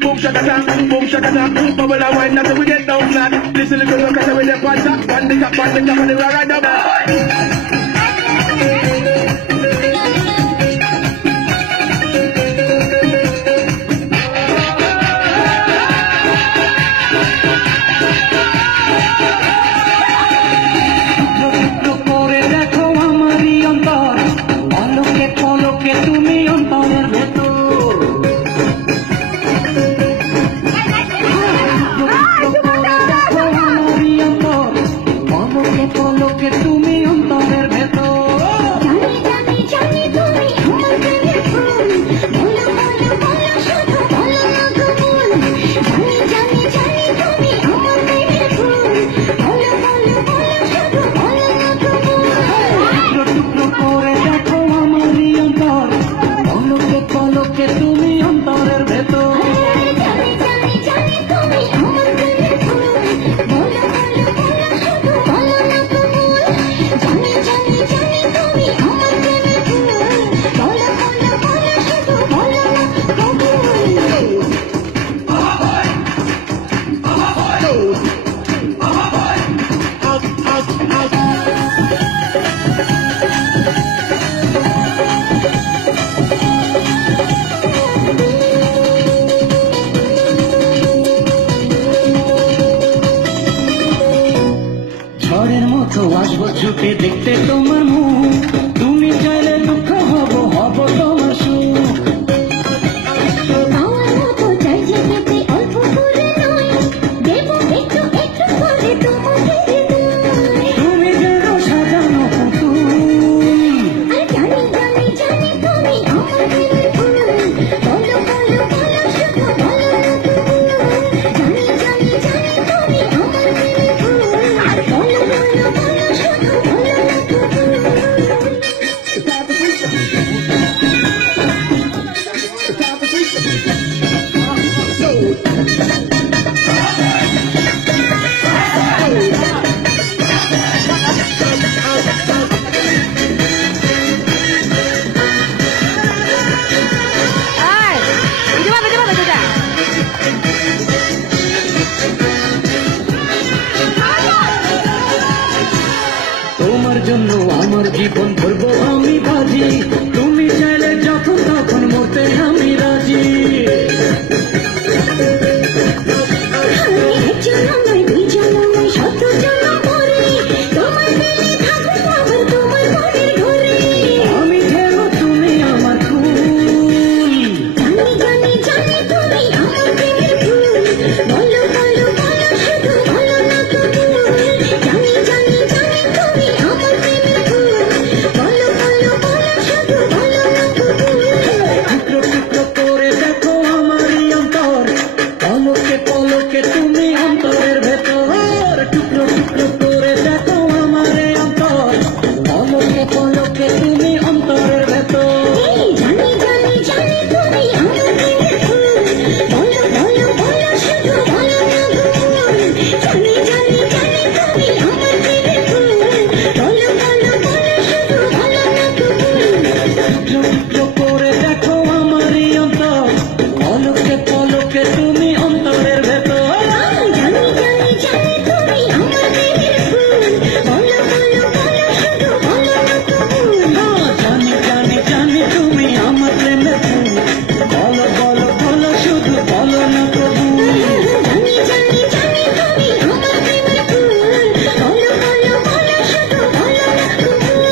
Boom shaka down, bubble and wine, that's how we get down flat. Listen to the look at with the panta, band it up, and the right up. ঝড়ের মতো আসবো ছুটে দেখতে তোমার মুখ, তুমি চাইলে দুঃখ হব হব তোমার সুখ। পাওয়ার মতো চাই যে পেতে অল্প করে নয়, দেবো একটু একটু করে তোমাকে তুমি যেন সাজানো পুতুল, আর জানি জানি জানি তুমি আমার প্রেমের ফুল। বলো বলো বলো শুধু বলো না তুমি, জানি জানি জানি তুমি আমার প্রেমের ফুল। আর বলো বলো বলো শুধু বলো না তুমি। তোমার জন্য আমার জীবন ধরবো আমি বাজি, তুমি চাইলে যখন তখন মরতে আমি রাজি। একজন নয় দুইজন নয় শতজন পরে, তোমার প্রেমে থাকবো আবার তোমার মনের ঘরে। আমি যেন তুমি আমার ফুল, জানি জানি জানি তুমি আমার প্রেমের ফুল। বলো বলো বলো শুধু বলো না তুমি, জানি জানি জানি তুমি আমার প্রেমের ফুল। বলো বলো বলো শুধু বলো না তুমি। টুকরো টুকরো করে দেখো আমারই অন্তর, পলকে পলকে তুমি অন্তরের ভেতর। টুকরো টুকরো করে দেখো আমারই অন্তর, পলকে পলকে তুমি অন্তরের ভেতর। এই জানি জানি জানি তুমি আমার প্রেমের ফুল। বলো বলো বলো শুধু বলো না তুমি, জানি জানি জানি তুমি আমার প্রেমের ফুল। বলো বলো বলো শুধু বলো না তুমি। টুকরো টুকরো করে দেখো আমারই অন্তর, পলকে পলকে তুমি অন্তরের ভেতর। জানি জানি জানি তুমি আমার প্রেমের ফুল। বলো বলো বলো শুধু বলো না তুমি। জানি জানি জানি তুমি আমার প্রেমের ফুল, বলো বলো বলো শুধু বলো না তবু। জানি জানি জানি তুমি আমার প্রেমের ফুল। বলো বলো বলো শুধু বলো না তুমি।